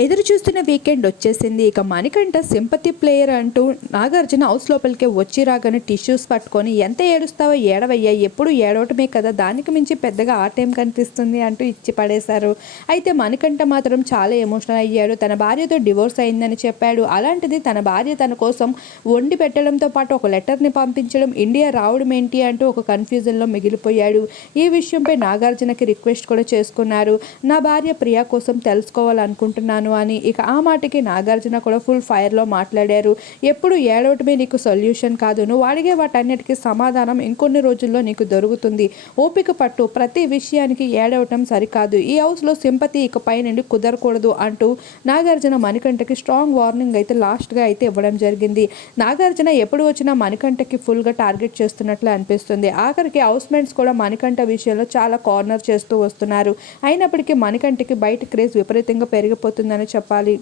ఎదురు చూస్తున్న వీకెండ్ వచ్చేసింది. ఇక మణికంఠ సింపతి ప్లేయర్ అంటూ నాగార్జున హౌస్ లోపలికి వచ్చి రాగానే టిష్యూస్ పట్టుకొని ఎంత ఏడుస్తావో ఏడవయ్యా ఎప్పుడు ఏడవటమే కదా దానికి మించి పెద్దగా ఆ టైం కనిపిస్తుంది అంటూ ఇచ్చి పడేశారు. అయితే మణికంఠ మాత్రం చాలా ఎమోషనల్ అయ్యాడు. తన భార్యతో డివోర్స్ అయిందని చెప్పాడు. అలాంటిది తన భార్య తన కోసం వండి పెట్టడంతో పాటు ఒక లెటర్ని పంపించడం ఇండియా రావడం ఏంటి? అంటూ ఒక కన్ఫ్యూజన్లో మిగిలిపోయాడు. ఈ విషయంపై నాగార్జునకి రిక్వెస్ట్ కూడా చేసుకున్నారు. నా భార్య ప్రియా కోసం తెలుసుకోవాలనుకుంటున్నాను. అని. ఇక ఆ మాటకి నాగార్జున కూడా ఫుల్ ఫైర్లో మాట్లాడారు. ఎప్పుడు ఏడవటమే నీకు సొల్యూషన్ కాదు. నువ్వు అడిగే వాటన్నిటికీ సమాధానం ఇంకొన్ని రోజుల్లో నీకు దొరుకుతుంది. ఓపిక పట్టు. ప్రతి విషయానికి ఏడవటం సరికాదు. ఈ హౌస్లో సింపతి ఇకపై నుండి కుదరకూడదు అంటూ నాగార్జున మణికంఠకి స్ట్రాంగ్ వార్నింగ్ అయితే లాస్ట్గా అయితే ఇవ్వడం జరిగింది. నాగార్జున ఎప్పుడు వచ్చినా మణికంఠకి ఫుల్గా టార్గెట్ చేస్తున్నట్లు అనిపిస్తుంది. ఆఖరికి హౌస్ మేట్స్ కూడా మణికంఠ విషయంలో చాలా కార్నర్ చేస్తూ వస్తున్నారు. అయినప్పటికీ మణికంఠకి బయట క్రేజ్ విపరీతంగా పెరిగిపోతుంది. ఉంటుందని చెప్పాలి.